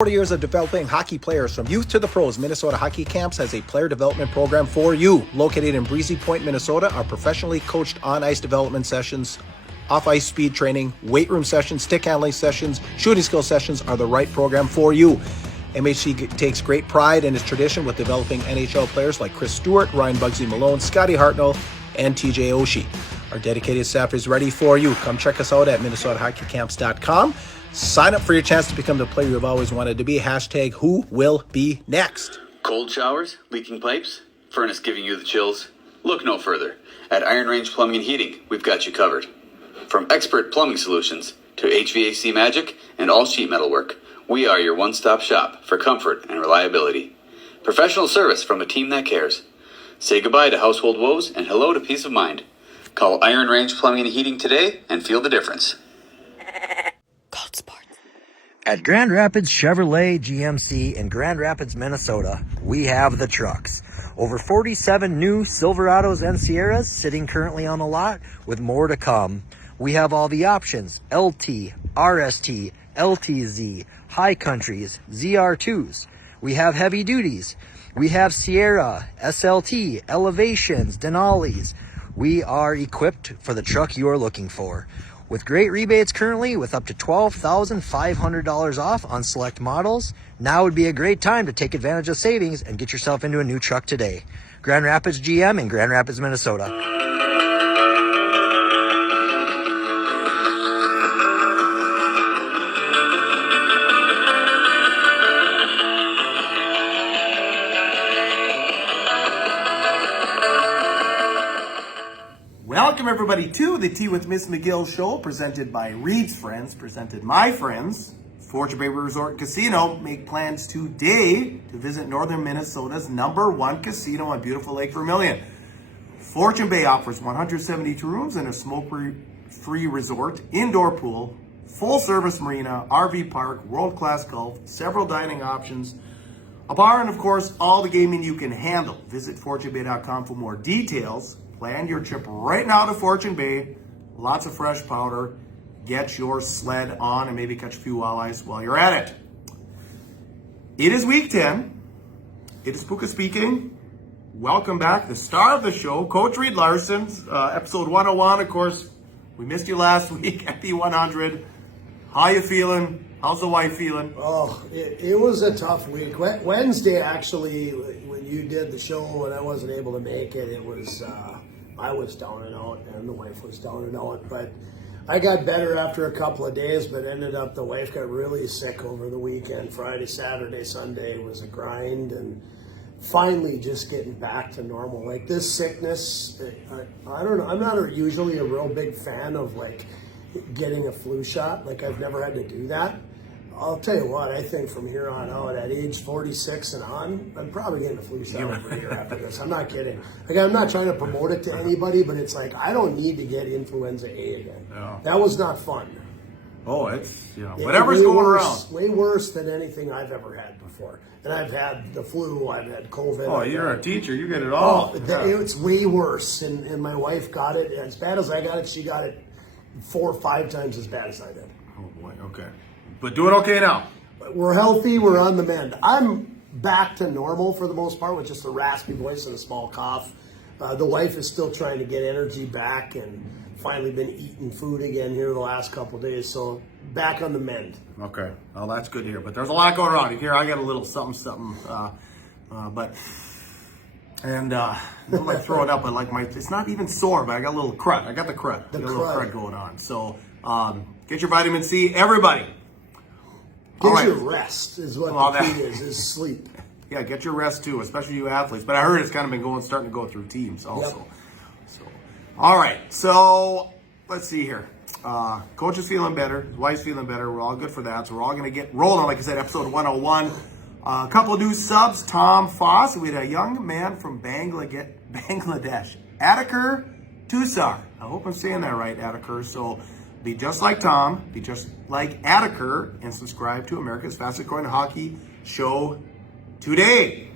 40 years of developing hockey players from youth to the pros, Minnesota Hockey Camps has a player development program for you. Located in Breezy Point, Minnesota, our professionally coached on-ice development sessions, off-ice speed training, weight room sessions, stick handling sessions, shooting skill sessions are the right program for you. MHC takes great pride in its tradition with developing NHL players like Chris Stewart, Ryan Bugsy Malone, Scotty Hartnell, and TJ Oshie. Our dedicated staff is ready for you. Come check us out at MinnesotaHockeyCamps.com. Sign up for your chance to become the player you've always wanted to be. Hashtag who will be next. Cold showers, leaking pipes, furnace giving you the chills? Look no further. At Iron Range Plumbing and Heating, we've got you covered. From expert plumbing solutions to HVAC magic and all sheet metal work, we are your one-stop shop for comfort and reliability. Professional service from a team that cares. Say goodbye to household woes and hello to peace of mind. Call Iron Range Plumbing and Heating today and feel the difference. At Grand Rapids Chevrolet GMC in Grand Rapids, Minnesota, we have the trucks. Over 47 new Silverados and Sierras sitting currently on the lot with more to come. We have all the options: LT, RST, LTZ, High Countries, ZR2s. We have heavy duties. We have Sierra, SLT, Elevations, Denali's. We are equipped for the truck you are looking for. With great rebates currently, with up to $12,500 off on select models, now would be a great time to take advantage of savings and get yourself into a new truck today. Grand Rapids GM in Grand Rapids, Minnesota. Welcome everybody to the Tea with Miss McGill Show, presented by Reed's Friends, presented my friends, Fortune Bay Resort and Casino. Make plans today to visit northern Minnesota's #1 casino on beautiful Lake Vermilion. Fortune Bay offers 172 rooms and a smoke-free resort, indoor pool, full-service marina, RV park, world-class golf, several dining options, a bar, and of course, all the gaming you can handle. Visit FortuneBay.com for more details. Plan your trip right now to Fortune Bay. Lots of fresh powder. Get your sled on and maybe catch a few walleyes while you're at it. It is week 10. It is Puka speaking. Welcome back. The star of the show, Coach Reed Larson, episode 101. Of course, we missed you last week at the 100. How you feeling? How's the wife feeling? Oh, it was a tough week. Wednesday, actually, when you did the show and I wasn't able to make it, it was... I was down and out, and the wife was down and out. But I got better after a couple of days, but ended up the wife got really sick over the weekend. Friday, Saturday, Sunday was a grind, and finally just getting back to normal. Like this sickness, I don't know. I'm not usually a real big fan of like getting a flu shot. Like I've never had to do that. I'll tell you what, I think from here on out, at age 46 and on, I'm probably getting a flu shot every year after this. I'm not kidding. Like, I'm not trying to promote it to anybody, but it's like, I don't need to get influenza A again. No. That was not fun. Oh, it's, whatever's going around. Way worse than anything I've ever had before. And I've had the flu, I've had COVID. Oh, you're a teacher, you get it all. It's way worse. And my wife got it. As bad as I got it, she got it 4 or 5 times as bad as I did. Oh, boy, okay. But doing okay now. We're healthy. We're on the mend. I'm back to normal for the most part with just a raspy voice and a small cough. The wife is still trying to get energy back and finally been eating food again here the last couple of days. So back on the mend. Okay. Well, that's good to hear. But there's a lot going on here. I got a little something. And I'm like throwing up, but like it's not even sore, but I got a little crud. I got the crud. A little crud going on. So get your vitamin C, everybody. Get your rest is what the key is sleep. Yeah, get your rest too, especially you athletes. But I heard it's kind of been starting to go through teams also. Yep. So, all right. So let's see here. Coach is feeling better. His wife's feeling better. We're all good for that. So we're all going to get rolling. Like I said, episode 101. A couple of new subs. Tom Foss. We had a young man from Bangladesh. Attaker Tusar. I hope I'm saying that right, Attaker. So be just like Tom, be just like Attaker, and subscribe to America's fastest growing hockey show today.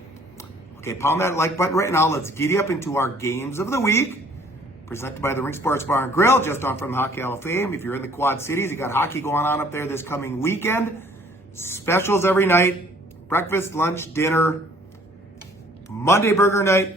Okay, pound that like button right now. Let's giddy up into our games of the week. Presented by the Ring Sports Bar and Grill, just on from the Hockey Hall of Fame. If you're in the Quad Cities, you got hockey going on up there this coming weekend. Specials every night. Breakfast, lunch, dinner. Monday burger night.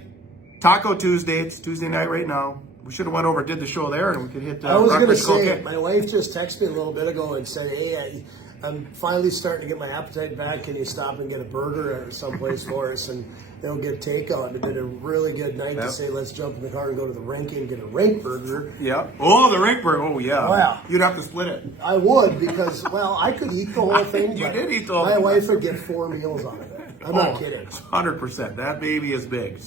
Taco Tuesday. It's Tuesday night right now. We should have went over, did the show there, and we could hit. I was going to breakfast say, croquet. my wife just texted me a little bit ago and said, "Hey, I'm finally starting to get my appetite back. Can you stop and get a burger at someplace for us?" And they'll get takeout. It'd been a really good night to say, let's jump in the car and go to the rink and get a rink burger. Yeah. Oh, the rink burger. Oh, yeah. Wow. You'd have to split it. I would because, well, I could eat the whole thing. You but did eat the whole my thing. wife would get 4 meals out of it. I'm not kidding. 100%. That baby is big.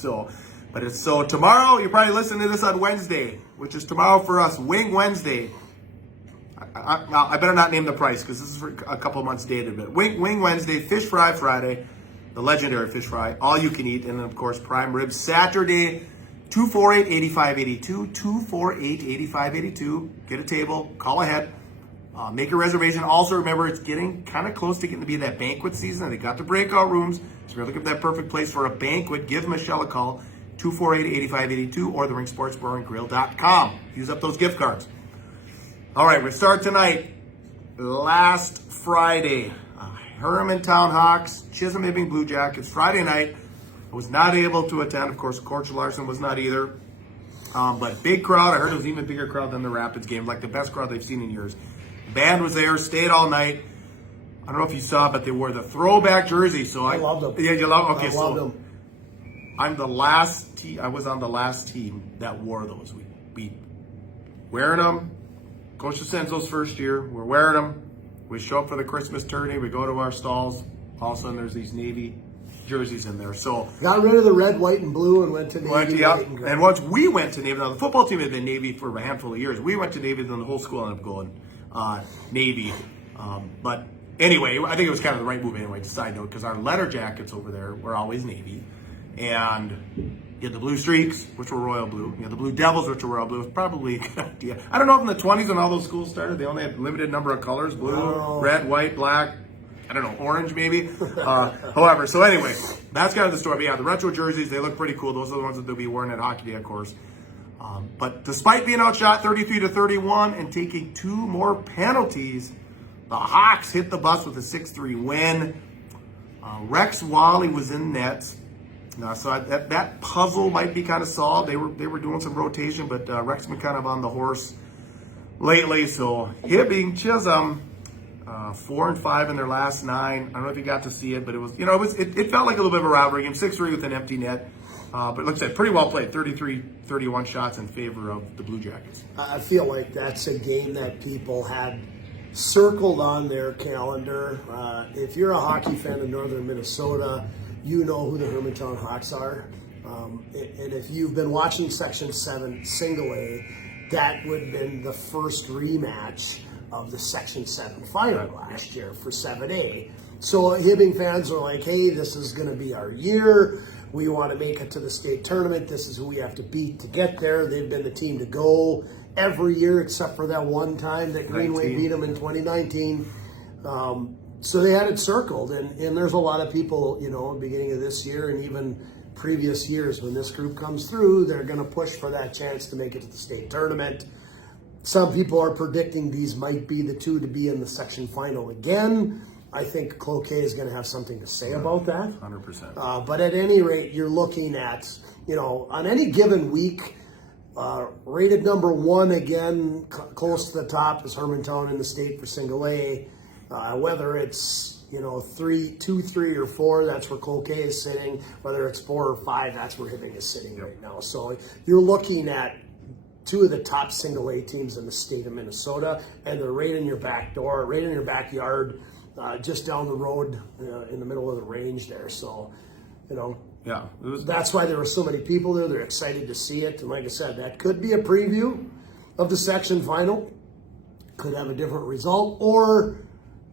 But it's so tomorrow. You're probably listening to this on Wednesday, which is tomorrow for us. Wing Wednesday. I better not name the price because this is for a couple of months dated. But Wing Wednesday, Fish Fry Friday, the legendary fish fry, all you can eat, and then of course prime ribs Saturday, 248-8582, 248-8582. Get a table, call ahead, make a reservation. Also remember, it's getting kind of close to getting to be that banquet season. They got the breakout rooms, so if you're looking for that perfect place for a banquet, give Michelle a call, 248-8582, or theringsportsbarandgrill.com. Use up those gift cards. All right, we start tonight. Last Friday, Hermantown Hawks, Chisholm Hibbing Blue Jackets. Friday night, I was not able to attend. Of course, Coach Larson was not either. But big crowd. I heard it was even bigger crowd than the Rapids game, like the best crowd they've seen in years. The band was there, stayed all night. I don't know if you saw, but they wore the throwback jersey. So I loved them. Yeah, you love them? Okay, I loved them. I'm the last I was on the last team that wore those. We wearing them. Coach DeCenzo's first year. We're wearing them. We show up for the Christmas tourney. We go to our stalls. All of a sudden, there's these Navy jerseys in there. So got rid of the red, white, and blue and went to Navy. White, and gray. And once we went to Navy, now the football team had been Navy for a handful of years. We went to Navy, then the whole school ended up going Navy. But anyway, I think it was kind of the right move anyway. Side note, because our letter jackets over there were always Navy, and you had the blue streaks, which were royal blue. You had the blue devils, which were royal blue. It was probably a good idea. I don't know if in the 20s when all those schools started, they only had a limited number of colors: blue, red, white, black. I don't know, orange maybe. However, so anyway, that's kind of the story. But yeah, the retro jerseys, they look pretty cool. Those are the ones that they'll be wearing at Hockey Day, of course. But despite being outshot 33-31 and taking 2 more penalties, the Hawks hit the bus with a 6-3 win. Rex Wally was in net. So that puzzle might be kind of solved. They were doing some rotation, but Rex been kind of on the horse lately. So Hibbing, Chisholm, 4-5 in their last 9. I don't know if you got to see it, but it felt like a little bit of a rivalry game. 6-3 with an empty net. But like I said, pretty well played. 33-31 shots in favor of the Blue Jackets. I feel like that's a game that people had circled on their calendar. If you're a hockey fan in northern Minnesota, you know who the Hermantown Hawks are. And if you've been watching Section 7 Single A, that would have been the first rematch of the Section 7 final last year for 7A. So Hibbing fans are like, hey, this is going to be our year. We want to make it to the state tournament. This is who we have to beat to get there. They've been the team to go every year except for that one time that Greenway beat them in 2019. So they had it circled, and there's a lot of people, at the beginning of this year and even previous years, when this group comes through, they're going to push for that chance to make it to the state tournament. Some people are predicting these might be the 2 to be in the section final again. I think Cloquet is going to have something to say about that. 100%. But at any rate, you're looking at, on any given week, rated number 1 again, close to the top is Hermantown in the state for Single A. Whether it's 3, 2, 3, or 4, that's where Cloquet is sitting. Whether it's 4 or 5, that's where Hibbing is sitting right now. So you're looking at 2 of the top Single A teams in the state of Minnesota, and they're right in your back door, right in your backyard, just down the road in the middle of the range there. So, yeah, that's why there were so many people there. They're excited to see it. And like I said, that could be a preview of the section final. Could have a different result, or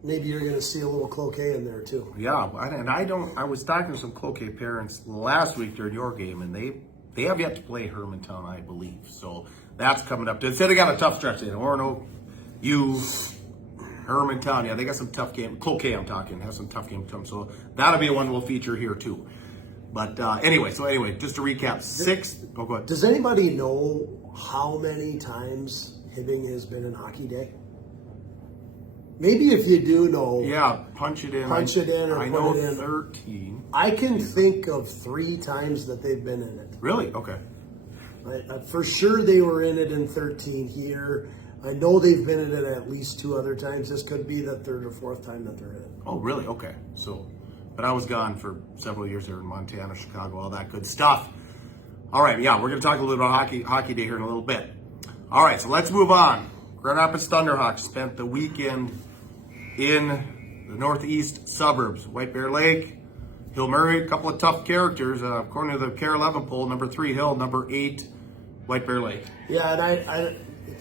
maybe you're going to see a little Cloquet in there too. Yeah, and I was talking to some Cloquet parents last week during your game, and they have yet to play Hermantown, I believe. So that's coming up. They said they got a tough stretch. Orono, Hermantown, yeah, they got some tough game. Cloquet, I'm talking, has some tough games to come. So that'll be one we'll feature here too. But anyway, just to recap, 6. Go ahead. Does anybody know how many times Hibbing has been in Hockey Day? Maybe if you do know, Yeah, punch it in. Punch it in or I put know it in. 13. I can think of 3 times that they've been in it. Really? Okay. For sure they were in it in 13 here. I know they've been in it at least 2 other times. This could be the 3rd or 4th time that they're in it. Oh, really? Okay. So, but I was gone for several years there in Montana, Chicago, all that good stuff. All right, yeah, we're going to talk a little bit about hockey day here in a little bit. All right, so let's move on. Grand Rapids Thunderhawks spent the weekend in the northeast suburbs. White Bear Lake, Hill Murray, a couple of tough characters. According to the Care 11 poll, number 3 Hill, number 8 White Bear Lake. Yeah, and I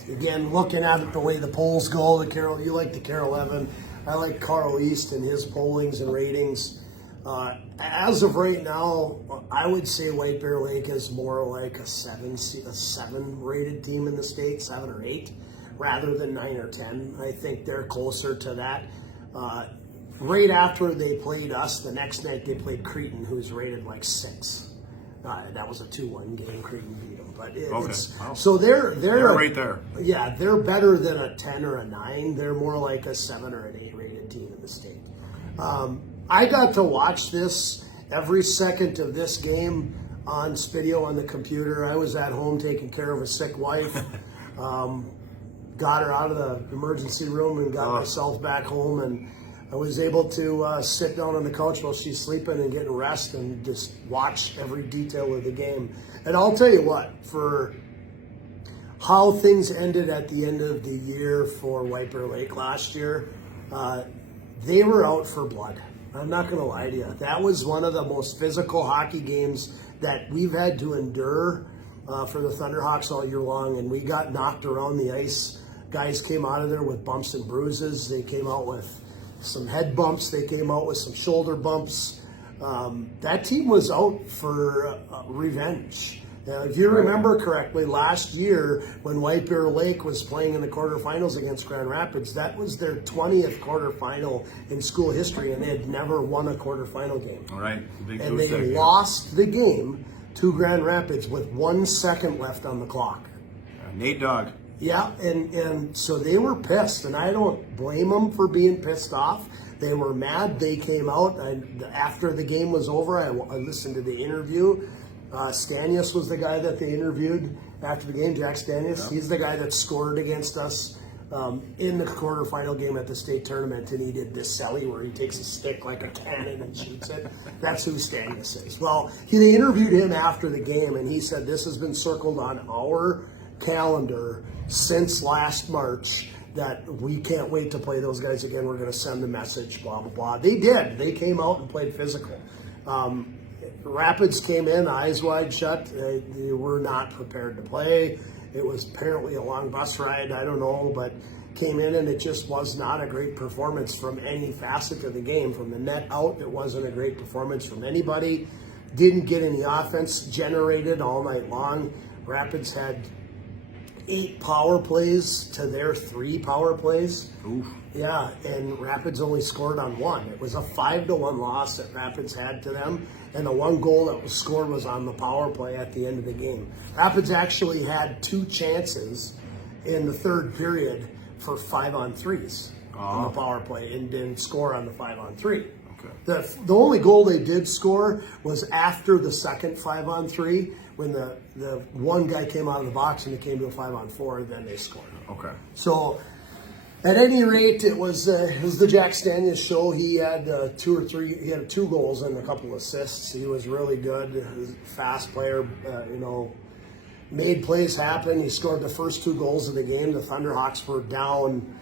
again, looking at it the way the polls go, you like the Care 11. I like Carl East and his pollings and ratings. As of right now, I would say White Bear Lake is more like a 7 rated team in the state, 7 or 8, rather than 9 or 10. I think they're closer to that. Right after they played us, the next night they played Cretin, who's rated like 6. That was a 2-1 game. Cretin beat them, but Wow. So they're right there. Yeah, they're better than a 10 or a 9. They're more like a 7 or an 8 rated team in the state. I got to watch this every second of this game on Spidio on the computer. I was at home taking care of a sick wife. Got her out of the emergency room and got myself back home, and I was able to sit down on the couch while she's sleeping and getting rest and just watch every detail of the game. And I'll tell you what, for how things ended at the end of the year for White Bear Lake last year, they were out for blood. I'm not going to lie to you. That was one of the most physical hockey games that we've had to endure for the Thunderhawks all year long, and we got knocked around the ice. Guys came out of there with bumps and bruises. They came out with some head bumps. They came out with some shoulder bumps. That team was out for revenge. Now, if you remember correctly, last year when White Bear Lake was playing in the quarterfinals against Grand Rapids, that was their 20th quarterfinal in school history, and they had never won a quarterfinal game. All right. And they lost the game to Grand Rapids with 1 second left on the clock. Nate Dogg. Yeah, and so they were pissed, and I don't blame them for being pissed off. They were mad. They came out, and after the game was over, I listened to the interview. Stanius was the guy that they interviewed after the game, Jack Stanius. Yeah. He's the guy that scored against us in the quarterfinal game at the state tournament, and he did this celly where he takes a stick like a cannon and shoots it. That's who Stanius is. Well, they interviewed him after the game, and he said this has been circled on our calendar since last March that we can't wait to play those guys again. We're going to send the message, blah, blah, blah. They did. They came out and played physical. Rapids came in eyes wide shut. They were not prepared to play. It was apparently a long bus ride, I don't know, but came in and it just was not a great performance from any facet of the game. From the net out, it wasn't a great performance from anybody. Didn't get any offense generated all night long. Rapids had 8 power plays to their 3 power plays. Oof. Yeah, and Rapids only scored on 1. It was a 5-1 loss that Rapids had to them, and the 1 goal that was scored was on the power play at the end of the game. Rapids actually had 2 chances in the 3rd period for 5-on-3s on the power play and didn't score on the 5-on-3. Okay. The only goal they did score was after the second 5-on-3 when the one guy came out of the box and it came to a 5-on-4, then they scored. Okay. So at any rate, it was the Jack Stanius show. He had 2 or 3. He had 2 goals and a couple assists. He was really good, fast player. Made plays happen. He scored the first 2 goals of the game. The Thunderhawks were down.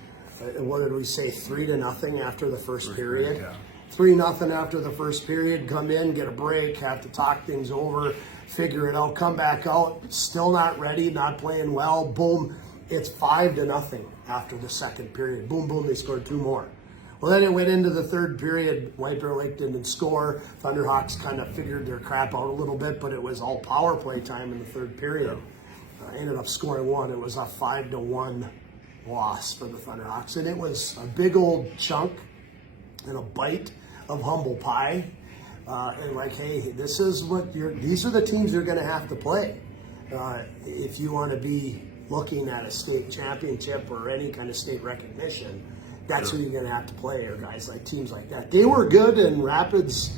What did we say? 3-0 after the first period. Yeah. 3-0 after the first period. Come in, get a break, have to talk things over, figure it out. Come back out. Still not ready. Not playing well. Boom. It's 5-0 after the second period. Boom, boom, they scored 2 more. Well, then it went into the 3rd period. White Bear Lake didn't score. Thunderhawks kind of figured their crap out a little bit, but it was all power play time in the 3rd period. Ended up scoring 1. It was a 5-1 loss for the Thunderhawks. And it was a big old chunk and a bite of humble pie. And like, hey, this is these are the teams you're going to have to play if you want to be looking at a state championship or any kind of state recognition. that's who you're going to have to play, or guys like teams like that. They were good, and Rapids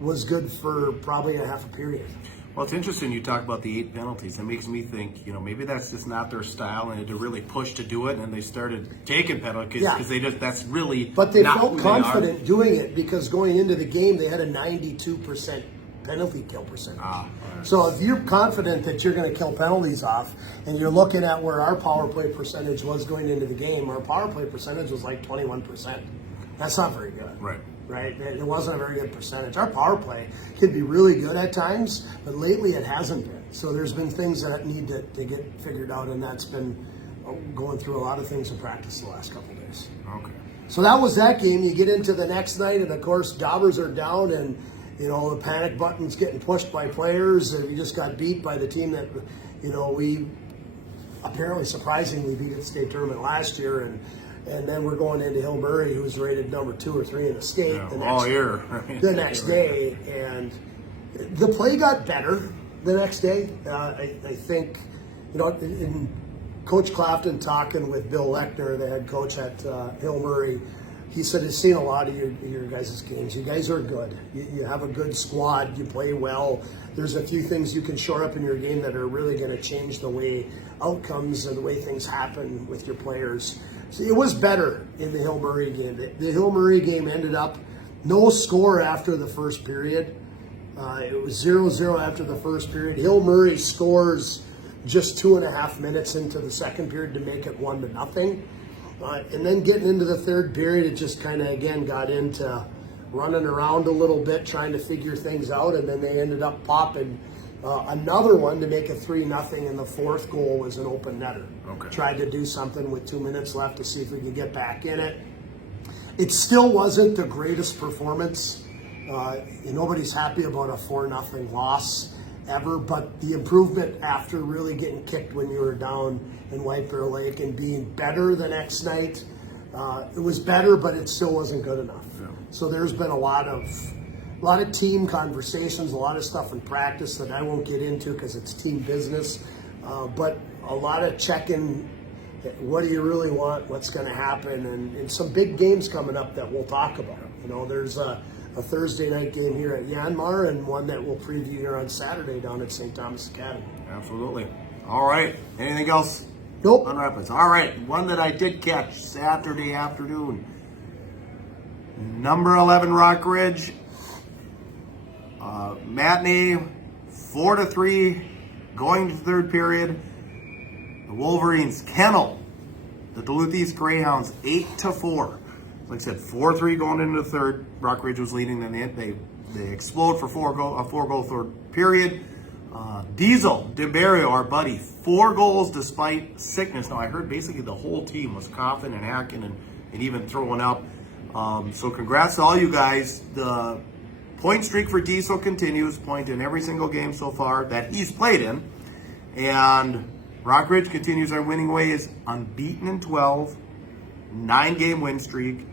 was good for probably a half a period. Well, it's interesting you talk about the 8 penalties. It makes me think, maybe that's just not their style, and to really push to do it, and they started taking penalties because that's really. But they not felt who they confident doing it because going into the game, they had a 92% penalty kill percentage. So if you're confident that you're going to kill penalties off, and you're looking at where our power play percentage was going into the game, our power play percentage was like 21%. That's not very good. Right? It wasn't a very good percentage. Our power play can be really good at times, but lately it hasn't been. So there's been things that need to get figured out, and that's been going through a lot of things in practice the last couple of days. Okay. So that was that game. You get into the next night, and of course, jobbers are down, and the panic button's getting pushed by players, and we just got beat by the team that, we apparently surprisingly beat at the state tournament last year, and then we're going into Hill Murray, who's rated number 2 or 3 in the state the next day, and the play got better the next day. I think, in Coach Clafton talking with Bill Lechner, the head coach at Hill Murray, he said he's seen a lot of your guys' games. You guys are good. You have a good squad. You play well. There's a few things you can shore up in your game that are really going to change the way outcomes and the way things happen with your players. So it was better in the Hill Murray game. The Hill Murray game ended up no score after the first period. It was 0-0 after the first period. Hill Murray scores just 2.5 minutes into the second period to make it 1-0. And then getting into the third period, it just kind of, again, got into running around a little bit, trying to figure things out, and then they ended up popping another one to make it 3-0, and the fourth goal was an open netter. Tried to do something with 2 minutes left to see if we could get back in it. It still wasn't the greatest performance. Nobody's happy about a 4-0 loss ever, but the improvement after really getting kicked when you were down in White Bear Lake and being better the next night, it was better, but it still wasn't good enough. So there's been a lot of team conversations, a lot of stuff in practice that I won't get into because it's team business, but a lot of checking. What do you really want? What's going to happen? And some big games coming up that we'll talk about. There's a Thursday night game here at Yanmar, and one that we'll preview here on Saturday down at St. Thomas Academy. Absolutely. All right. Anything else? Nope. On Rapids. All right. One that I did catch Saturday afternoon. Number 11 Rock Ridge. Matinee 4-3 going to the third period. The Wolverines kennel the Duluth East Greyhounds 8-4. Like I said, 4-3 going into the third. Rock Ridge was leading, and they explode for a four-goal third period. Diesel DeBario, our buddy, 4 goals despite sickness. Now I heard basically the whole team was coughing and hacking and even throwing up. So congrats to all you guys. The point streak for Diesel continues, point in every single game so far that he's played in, and Rock Ridge continues our winning ways, unbeaten in 12, 9-game win streak.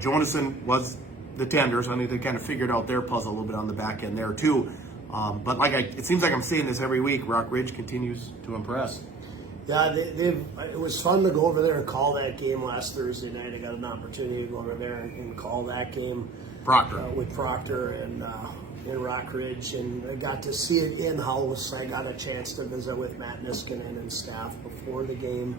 Jonason was the tender, so I think they kind of figured out their puzzle a little bit on the back end there too. But it seems like I'm saying this every week, Rock Ridge continues to impress. Yeah, it was fun to go over there and call that game last Thursday night. I got an opportunity to go over there and call that game with Proctor and Rock Ridge, and I got to see it in-house. I got a chance to visit with Matt Niskanen and staff before the game,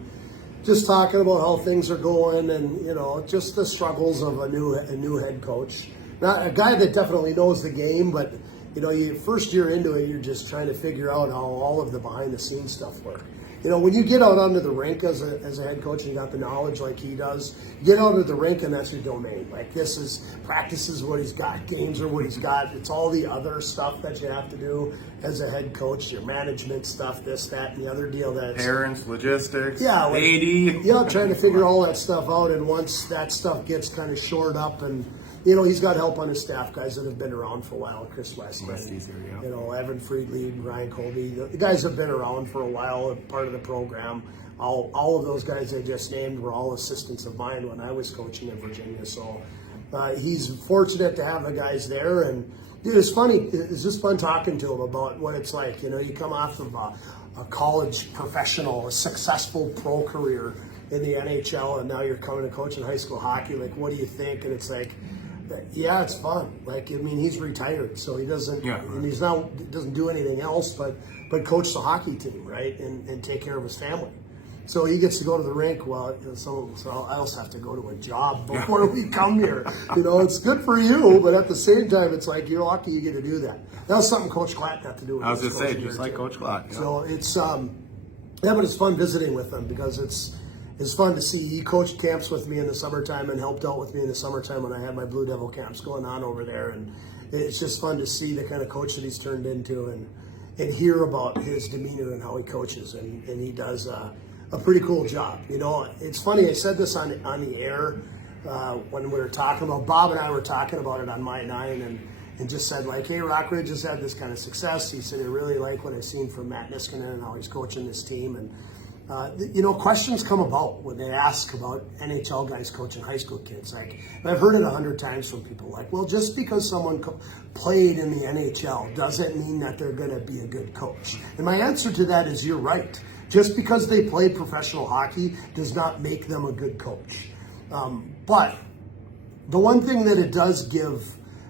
just talking about how things are going and, just the struggles of a new head coach. Not a guy that definitely knows the game, but, you first year into it, you're just trying to figure out how all of the behind-the-scenes stuff works. When you get out onto the rink as a head coach and you got the knowledge like he does, you get out onto the rink and that's your domain. Like practice is what he's got, games are what he's got. It's all the other stuff that you have to do as a head coach, your management stuff, this, that, and the other deal. That's parents, logistics, AD. Trying to figure all that stuff out. And once that stuff gets kind of shored up and, he's got help on his staff, guys that have been around for a while. Chris Weston, Evan Friedley, Ryan Colby. The guys have been around for a while, part of the program. All of those guys I just named were all assistants of mine when I was coaching in Virginia. So he's fortunate to have the guys there. And it's funny. It's just fun talking to him about what it's like. You come off of a college professional, a successful pro career, in the NHL, and now you're coming to coach in high school hockey. Like, what do you think? And it's like, yeah, it's fun. Like, I mean, he's retired, so he doesn't, and he's not doesn't do anything else but coach the hockey team, right, and take care of his family. So he gets to go to the rink. Well, so I also have to go to a job before we come here. It's good for you, but at the same time, it's like you're lucky you get to do that. That was something Coach G.O.A.T got to do. I was just saying, just like Coach G.O.A.T. So it's but it's fun visiting with them because it's fun to see. He coached camps with me in the summertime and helped out with me in the summertime when I had my Blue Devil camps going on over there, and it's just fun to see the kind of coach that he's turned into and hear about his demeanor and how he coaches, and he does a pretty cool job. It's funny, I said this on the air when we were talking about, Bob and I were talking about it on My Nine, and just said, like, hey, Rockridge has had this kind of success. He said, I really like what I've seen from Matt Niskanen and how he's coaching this team. And, questions come about when they ask about NHL guys coaching high school kids. Like, and I've heard it 100 times from people, like, well, just because someone played in the NHL doesn't mean that they're going to be a good coach. And my answer to that is, you're right. Just because they played professional hockey does not make them a good coach. But the one thing that it does give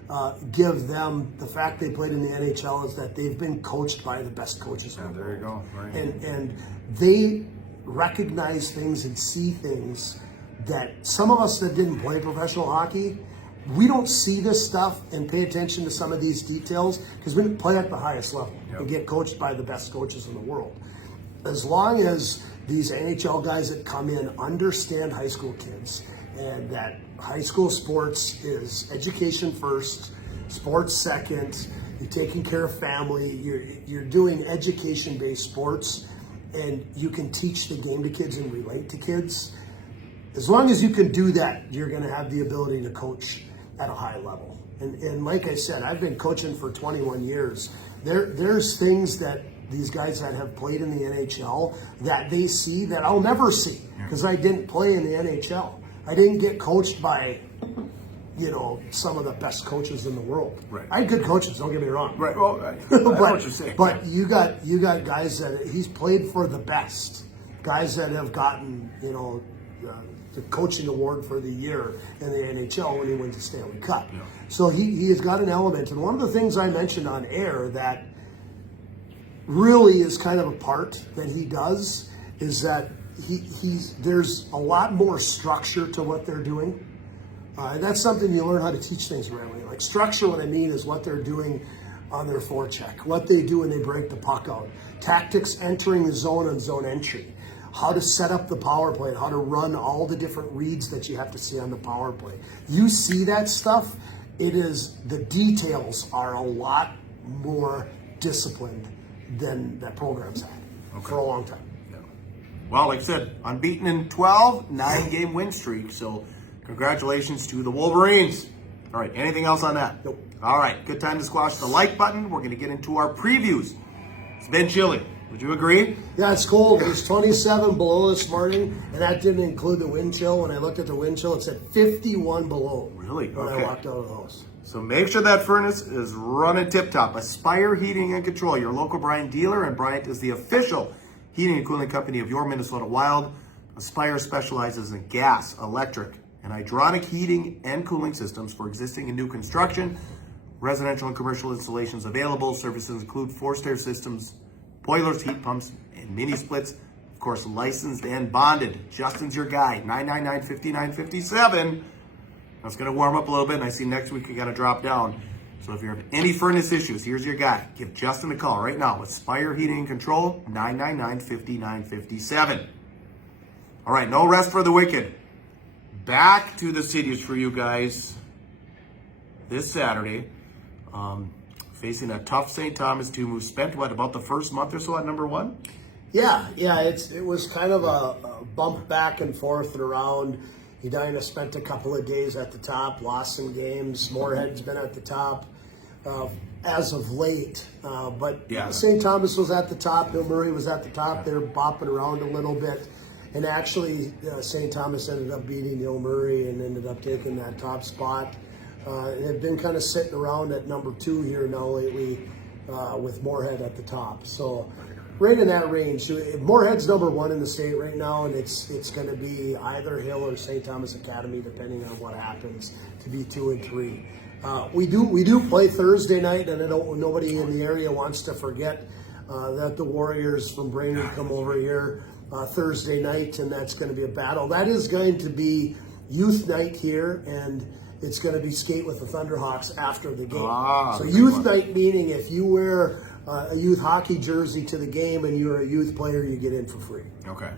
them, the fact they played in the NHL, is that they've been coached by the best coaches in the world. There you go. Right. And they recognize things and see things that some of us that didn't play professional hockey, we don't see this stuff and pay attention to some of these details because we didn't play at the highest level and get coached by the best coaches in the world. As long as these NHL guys that come in understand high school kids and that high school sports is education first, sports second, you're taking care of family, you're doing education-based sports, and you can teach the game to kids and relate to kids. As long as you can do that, you're going to have the ability to coach at a high level. And like I said, I've been coaching for 21 years. There's things that these guys that have played in the NHL that they see that I'll never see because I didn't play in the NHL. I didn't get coached by, some of the best coaches in the world. Right. I had good coaches, don't get me wrong. Right. Well, I know what you're saying. But you got guys that he's played for the best, guys that have gotten, the coaching award for the year in the NHL when he wins the Stanley Cup. Yeah. So he has got an element. And one of the things I mentioned on air that really is kind of a part that he does is that there's a lot more structure to what they're doing. And that's something you learn how to teach things right away. Like, structure, what I mean is what they're doing on their forecheck, what they do when they break the puck out, tactics entering the zone and zone entry, how to set up the power play, how to run all the different reads that you have to see on the power play. You see that stuff, the details are a lot more disciplined than that program's had for a long time. Yeah. Well, like I said, unbeaten in 12, 9-game win streak. So congratulations to the Wolverines. All right, anything else on that? Nope. All right, good time to squash the like button. We're going to get into our previews. It's been chilly. Would you agree? Yeah, it's cold. It was 27 below this morning, and that didn't include the wind chill. When I looked at the wind chill, it said 51 below. Really? When Okay. I walked out of the house. So make sure that furnace is running tip-top. Aspire Heating and Control, your local Bryant dealer, and Bryant is the official heating and cooling company of your Minnesota Wild. Aspire specializes in gas, electric, and hydronic heating and cooling systems for existing and new construction, residential and commercial installations available. Services include forced air systems, boilers, heat pumps, and mini splits. Of course, licensed and bonded. Justin's your guy, 999-5957. It's going to warm up a little bit, and I see next week you got to drop down. So if you have any furnace issues, here's your guy. Give Justin a call right now. Aspire Heating and Control, 999-5957. All right, no rest for the wicked. Back to the cities for you guys this Saturday. Facing a tough St. Thomas team who spent, about the first month or so at number one? Yeah, it was kind of a bump back and forth and around. Edina spent a couple of days at the top, lost some games. Moorhead's been at the top as of late. But St. Thomas was at the top. Bill Murray was at the top. They were bopping around a little bit. And actually, St. Thomas ended up beating Bill Murray and ended up taking that top spot. And have been kind of sitting around at number 2 here now lately with Moorhead at the top. So right in that range. Moorhead's number 1 in the state right now, and it's going to be either Hill or St. Thomas Academy, depending on what happens, to be 2 and 3. We do play Thursday night, and nobody in the area wants to forget that the Warriors from Brainerd come over here Thursday night, and that's going to be a battle. That is going to be youth night here, and it's going to be skate with the Thunderhawks after the game. So youth night meaning if you wear a youth hockey jersey to the game and you're a youth player, you get in for free. Okay.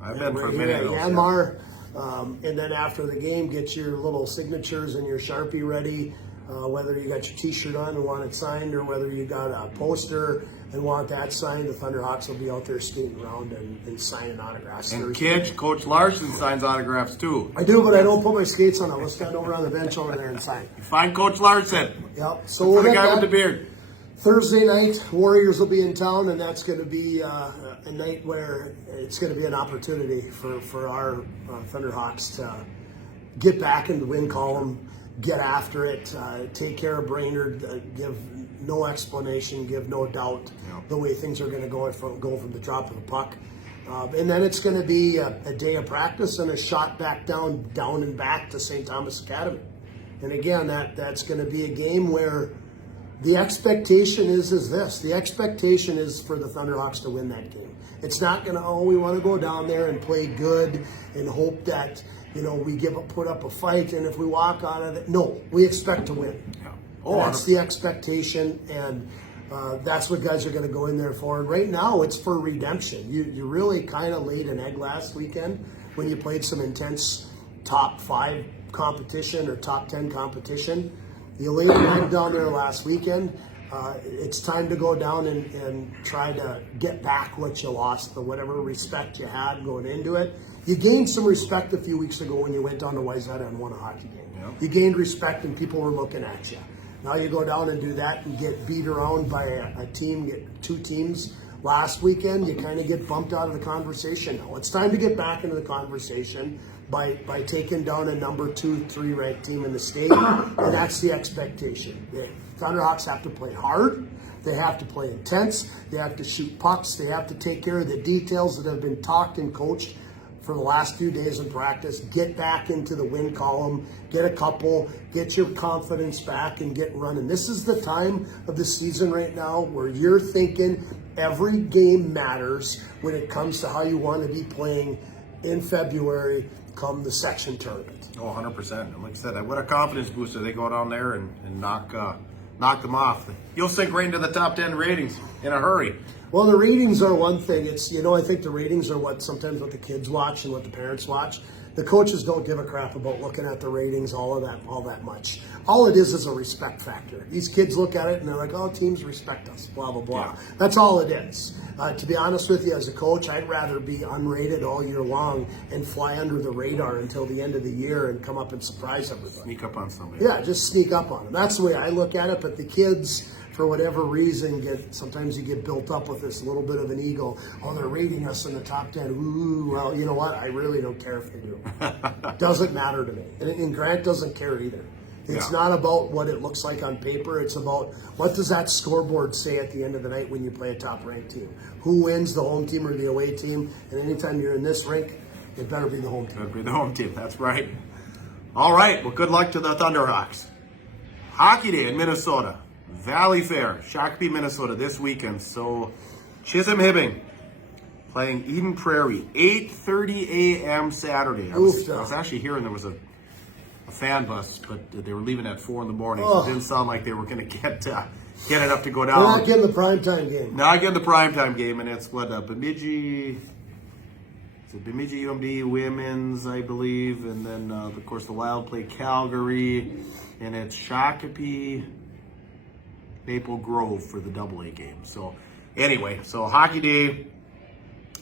I've been for a minute. Yanmar. And then after the game, get your little signatures and your Sharpie ready, whether you got your t-shirt on and want it signed, or whether you got a poster and want that signed. The Thunderhawks will be out there skating around and signing autographs. And kids, Coach Larson signs autographs too. I do, but I don't put my skates on. I'll stand over on the bench over there and sign. You find Coach Larson. Yep. So we'll the get guy that. with the beard. Thursday night, Warriors will be in town, and that's going to be a night where it's going to be an opportunity for our Thunderhawks to get back in the win column, get after it, take care of Brainerd, give no explanation, give no doubt the way things are going to go from the drop of the puck. And then it's going to be a day of practice and a shot back down and back to St. Thomas Academy. And again, that's going to be a game where the expectation is this. The expectation is for the Thunderhawks to win that game. It's not going to, we want to go down there and play good and hope that, we put up a fight, and if we walk out of it, no, we expect to win. Yeah. That's the expectation, and that's what guys are going to go in there for. And right now, it's for redemption. You really kind of laid an egg last weekend when you played some intense top 5 competition or top 10 competition. You laid an egg down there last weekend. It's time to go down and try to get back what you lost, whatever respect you had going into it. You gained some respect a few weeks ago when you went down to Wayzata and won a hockey game. Yep. You gained respect and people were looking at you. Now you go down and do that and get beat around by a team, get 2 teams last weekend. You kind of get bumped out of the conversation now. It's time to get back into the conversation by taking down a number 2, 3 ranked team in the state, and that's the expectation. The Thunderhawks have to play hard. They have to play intense. They have to shoot pucks. They have to take care of the details that have been talked and coached for the last few days in practice. Get back into the win column, get a couple, get your confidence back, and get running. This is the time of the season right now where you're thinking every game matters when it comes to how you want to be playing in February come the section tournament. 100%. And like I said, what a confidence booster. They go down there and knock them off. You'll sink right into the top 10 ratings in a hurry. Well, the ratings are one thing. It's, I think the ratings are sometimes what the kids watch and what the parents watch. The coaches don't give a crap about looking at the ratings, all that much. All it is a respect factor. These kids look at it and they're like, oh, teams respect us, blah, blah, blah. Yeah. That's all it is. To be honest with you, as a coach, I'd rather be unrated all year long and fly under the radar until the end of the year and come up and surprise everybody. Sneak up on somebody. Yeah, just sneak up on them. That's the way I look at it. But the kids, for whatever reason, sometimes you get built up with this little bit of an ego. Oh, they're rating us in the top 10. Ooh, well, you know what? I really don't care if they do. Doesn't matter to me. And Grant doesn't care either. It's not about what it looks like on paper. It's about what does that scoreboard say at the end of the night when you play a top-ranked team. Who wins, the home team or the away team? And anytime you're in this rink, it better be the home team. Better be the home team. That's right. All right. Well, good luck to the Thunderhawks. Hockey Day in Minnesota. Valley Fair, Shakopee, Minnesota this weekend. So Chisholm-Hibbing playing Eden Prairie, 8:30 a.m. Saturday. I was actually hearing there was a fan bus, but they were leaving at 4 in the morning. So it didn't sound like they were going to get enough to go down. They're not getting the primetime game. Not getting the primetime game, and it's Bemidji. Is it Bemidji UMD women's, I believe, and then of course the Wild play Calgary, and it's Shakopee, Maple Grove for the AA game. So anyway, so Hockey Day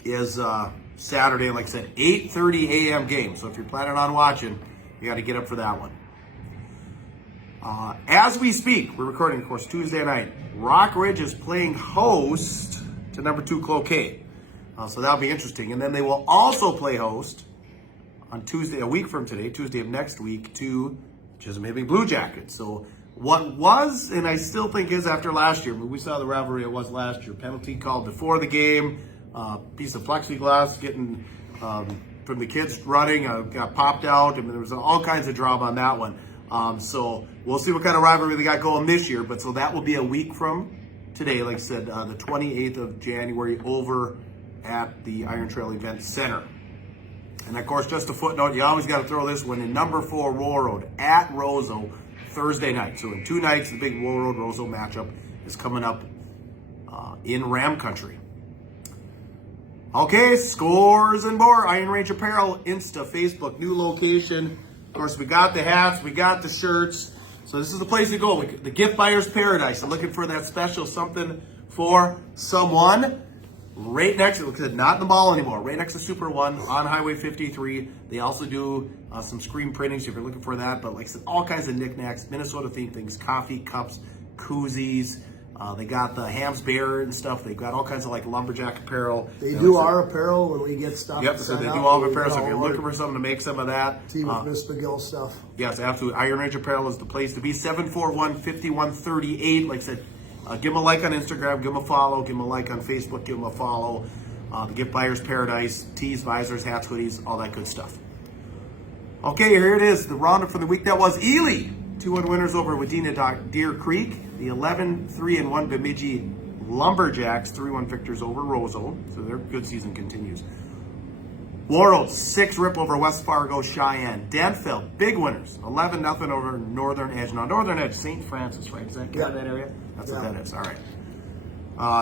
is Saturday, and like I said, 8:30 a.m. game. So if you're planning on watching, you got to get up for that one. As we speak, we're recording, of course, Tuesday night. Rockridge is playing host to number 2 Cloquet. So that'll be interesting. And then they will also play host on Tuesday, a week from today, Tuesday of next week, to Chisholm-Hibbing Blue Jackets. So what was, and I still think is after last year, but we saw the rivalry it was last year. Penalty called before the game, piece of plexiglass getting from the kids running got popped out. I mean, there was all kinds of drama on that one. So we'll see what kind of rivalry they got going this year. But so that will be a week from today, like I said, the 28th of January over at the Iron Trail Event Center. And of course, just a footnote, you always got to throw this one in number 4 Roll Road at Roseau Thursday night. So in 2 nights, the big Roll Road Roseau matchup is coming up in Ram Country. Okay, scores and more. Iron Range Apparel, Insta, Facebook, new location. Of course, we got the hats, we got the shirts. So this is the place to go. The gift buyer's paradise. I'm looking for that special something for someone. Right next to, because not in the mall anymore, right next to Super One on Highway 53. They also do some screen printings if you're looking for that. But like I said, all kinds of knickknacks, Minnesota themed things, coffee cups, koozies. They got the Hams Bear and stuff. They've got all kinds of like lumberjack apparel. They do our apparel when we get stuff. Yep, so they do all the apparel. So if you're looking for something to make some of that. Team with Miss McGill stuff. Yes, absolutely. Iron Range Apparel is the place to be. 741-5138. Like I said, give them a like on Instagram, give them a follow, give them a like on Facebook, give them a follow. The Gift Buyer's Paradise, tees, visors, hats, hoodies, all that good stuff. Okay, here it is, the roundup for the week. That was Ely. 2-1 winners over Wadena Deer Creek. The 11-3-1 Bemidji Lumberjacks, 3-1 victors over Roseau. So their good season continues. Laurel, 6 rip over West Fargo Cheyenne. Denfeld, big winners, 11-0 over Northern Edge. Now, Northern Edge, St. Francis, right? Is that that area? That's what that is. All right.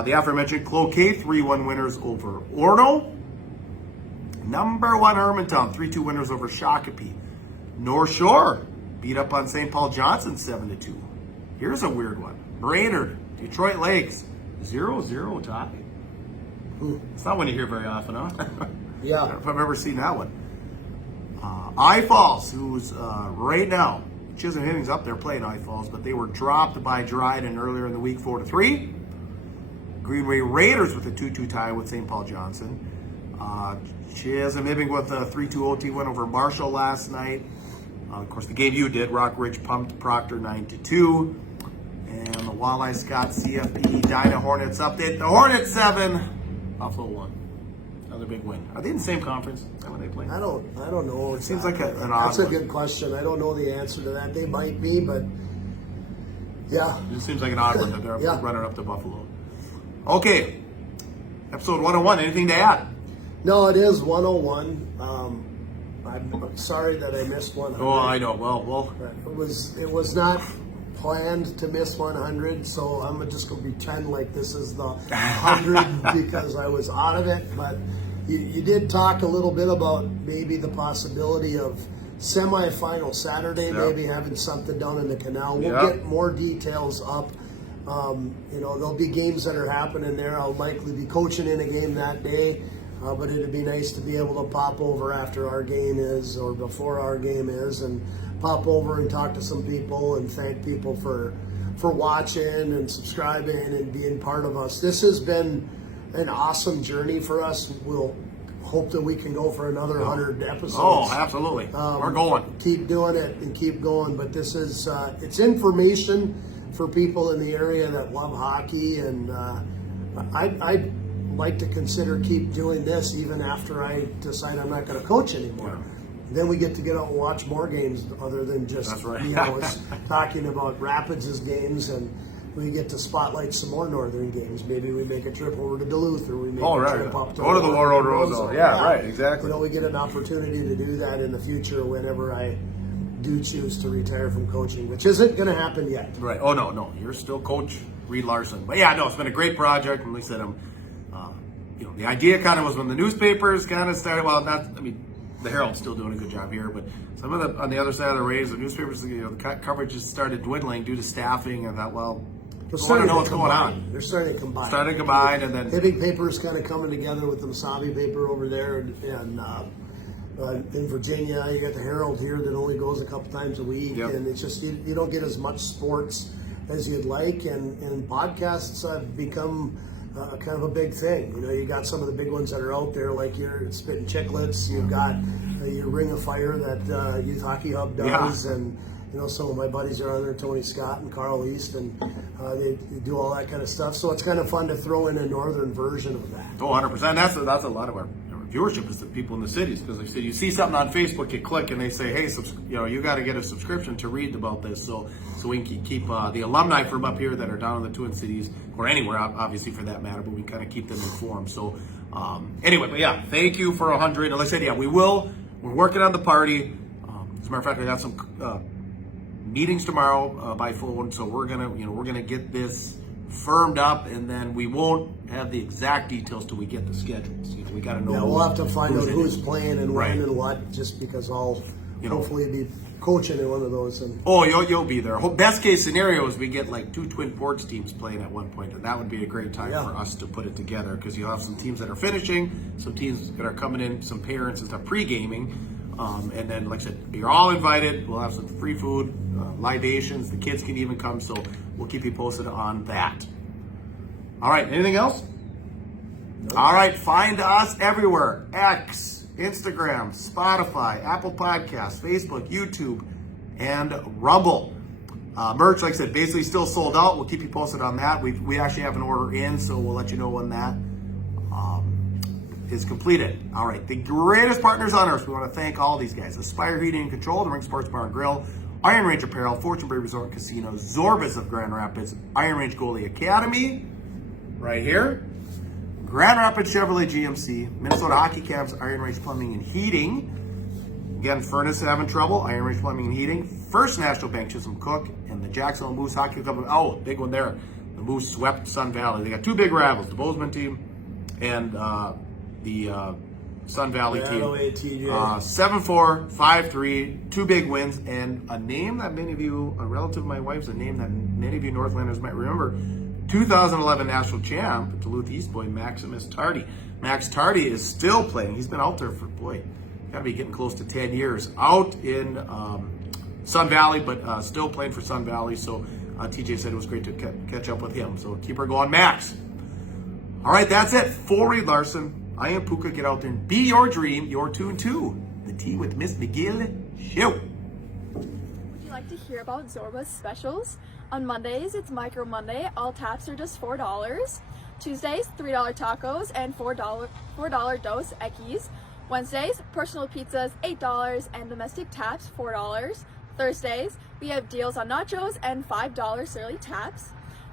The aforementioned Cloquet, 3-1 winners over Orno. Number 1 Hermantown, 3-2 winners over Shakopee. North Shore beat up on St. Paul Johnson 7-2. Here's a weird one. Brainerd, Detroit Lakes, 0-0 tie. It's not one you hear very often, huh? Yeah. I don't know if I've ever seen that one. I Falls, who's right now, Chisholm Hinning's up there playing I Falls, but they were dropped by Dryden earlier in the week 4-3. Greenway Raiders with a 2-2 tie with St. Paul Johnson. Chisholm Hibbing with a 3-2 OT win over Marshall last night. Of course, the game you did, Rock Ridge pumped Proctor 9-2. And the Walleye Scott CFP Dyna Hornets update. The Hornets 7, Buffalo 1. Another big win. Are they in the same conference? Is that when they play? I don't know. It seems like an odd That's a one. good question. I don't know the answer to that. They might be, but yeah. It seems like an odd one that they're running up to Buffalo. Okay. Episode 101. Anything to add? No, it is 101. I'm sorry that I missed 100. Oh, I know. Well. It was not planned to miss 100, so I'm just going to pretend like this is the 100 because I was out of it. But you did talk a little bit about maybe the possibility of semifinal Saturday, maybe having something down in the canal. We'll get more details up. There'll be games that are happening there. I'll likely be coaching in a game that day. But it'd be nice to be able to pop over after our game is or before our game is and pop over and talk to some people and thank people for watching and subscribing and being part of us. This has been an awesome journey for us. We'll hope that we can go for another 100 episodes. Oh, absolutely. We're going. Keep doing it and keep going. But this is, it's information for people in the area that love hockey. And I'd like to consider keep doing this even after I decide I'm not going to coach anymore. Yeah. Then we get to get out and watch more games other than just talking about Rapids' games, and we get to spotlight some more Northern games. Maybe we make a trip over to Duluth, or we make a trip up to go to the War Road Roseau. Yeah, right, exactly. We get an opportunity to do that in the future whenever I do choose to retire from coaching, which isn't going to happen yet. Right. Oh, no. You're still Coach Reed Larson. But yeah, no, it's been a great project. And like I said, the idea kind of was when the newspapers kind of started, the Herald's still doing a good job here, but some of on the other side of the Rays, the newspapers, the coverage just started dwindling due to staffing. And I thought, well, I want to know what's going on. They're starting to combine. And then Hibbing paper is kind of coming together with the Masabi paper over there, and in Virginia, you got the Herald here that only goes a couple times a week, and it's just you don't get as much sports as you'd like, and podcasts have become kind of a big thing. You got some of the big ones that are out there, like your Spittin' Chicklets. You've got your Ring of Fire that Youth Hockey Hub does, and some of my buddies are on there, Tony Scott and Carl East, and they do all that kind of stuff. So it's kind of fun to throw in a northern version of that. Oh, 100%. That's a lot of our viewership is the people in the cities, because like I said, you see something on Facebook, you click, and they say, hey, you got to get a subscription to read about this. So we can keep the alumni from up here that are down in the Twin Cities, or anywhere, obviously for that matter, but we kind of keep them informed. So anyway, but yeah, thank you for 100. And like I said, yeah, we're working on the party. As a matter of fact, I got some meetings tomorrow by phone, so we're gonna get this firmed up, and then we won't have the exact details till we get the schedules. We got to know. Yeah, we'll have to find out who's playing and right. when and what, just because I'll hopefully be coaching in one of those. And you'll be there. Best case scenario is we get like 2 Twin Ports teams playing at one point, and that would be a great time for us to put it together, because you'll have some teams that are finishing, some teams that are coming in, some parents and stuff pre-gaming. And then, like I said, you're all invited. We'll have some free food, libations. The kids can even come, so we'll keep you posted on that. All right, anything else? No. All right, find us everywhere. X, Instagram, Spotify, Apple Podcasts, Facebook, YouTube, and Rumble. Merch, like I said, basically still sold out. We'll keep you posted on that. We actually have an order in, so we'll let you know when that is completed. All right, the greatest partners on earth. We want to thank all these guys: Aspire Heating and Control, the Ring Sports Bar and Grill, Iron Range Apparel, Fortune Bay Resort and Casino, Zorbas of Grand Rapids, Iron Range Goalie Academy, right here, Grand Rapids Chevrolet GMC, Minnesota Hockey Camps, Iron Range Plumbing and Heating. Again, Furnace having trouble, Iron Range Plumbing and Heating, First National Bank Chisholm Cook, and the Jacksonville Moose Hockey Club. Oh, big one there. The Moose swept Sun Valley. They got 2 big rivals, the Bozeman team and the Sun Valley team. 7-4, 5-3, 2 big wins, and a name that many of you, a relative of my wife's, a name that many of you Northlanders might remember, 2011 national champ, Duluth East boy, Maximus Tardy. Max Tardy is still playing. He's been out there for, gotta be getting close to 10 years. Out in Sun Valley, but still playing for Sun Valley. So TJ said it was great to catch up with him. So keep her going, Max. All right, that's it. For Reed Larson, I am Puka. Get out there and be your dream. You're tuned to the Tea with Miss McGill Show. Would you like to hear about Zorba's specials? On Mondays, it's Micro Monday. All taps are just $4. Tuesdays, $3 tacos and $4 dos Ekis. Wednesdays, personal pizzas, $8 and domestic taps, $4. Thursdays, we have deals on nachos and $5 surly taps.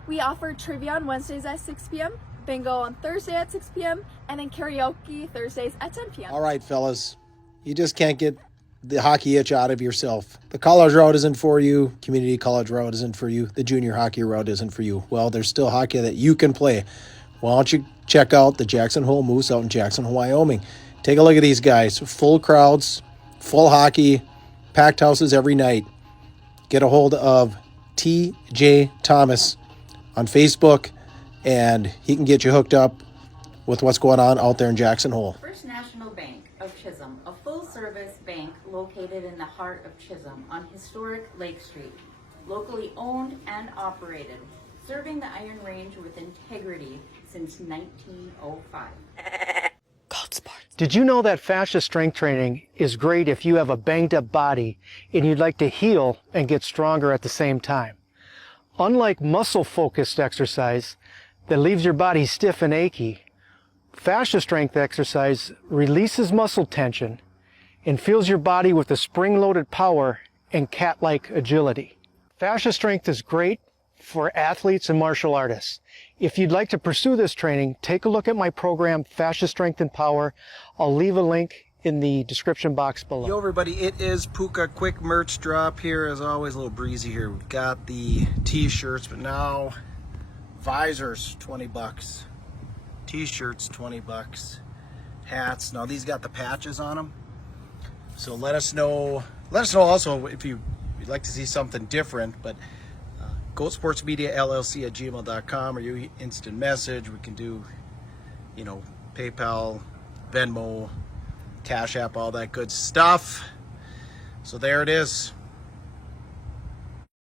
We offer trivia on Wednesdays at 6 p.m., bingo on Thursday at 6 p.m., and then karaoke Thursdays at 10 p.m. All right, fellas, you just can't get the hockey itch out of yourself. The college route isn't for you. Community college route isn't for you. The junior hockey route isn't for you. Well, there's still hockey that you can play. Why don't you check out the Jackson Hole Moose out in Jackson Hole, Wyoming? Take a look at these guys. Full crowds, full hockey, packed houses every night. Get a hold of TJ Thomas on Facebook, and he can get you hooked up with what's going on out there in Jackson Hole. First National Bank of Chisholm, a full-service bank located in the heart of Chisholm on historic Lake Street. Locally owned and operated, serving the Iron Range with integrity since 1905. Did you know that fascia strength training is great if you have a banged up body and you'd like to heal and get stronger at the same time? Unlike muscle-focused exercise that leaves your body stiff and achy, fascia strength exercise releases muscle tension and fills your body with a spring-loaded power and cat-like agility. Fascia strength is great for athletes and martial artists. If you'd like to pursue this training, take a look at my program, Fascia Strength and Power. I'll leave a link in the description box below. Yo everybody, it is Puka. Quick merch drop here. As always, a little breezy here. We've got the t-shirts, but now visors, $20. T-shirts, $20. Hats. Now these got the patches on them. So let us know also if you'd like to see something different, but Goatsportsmediallc at gmail.com, or you instant message. We can do, PayPal, Venmo, Cash App, all that good stuff. So there it is.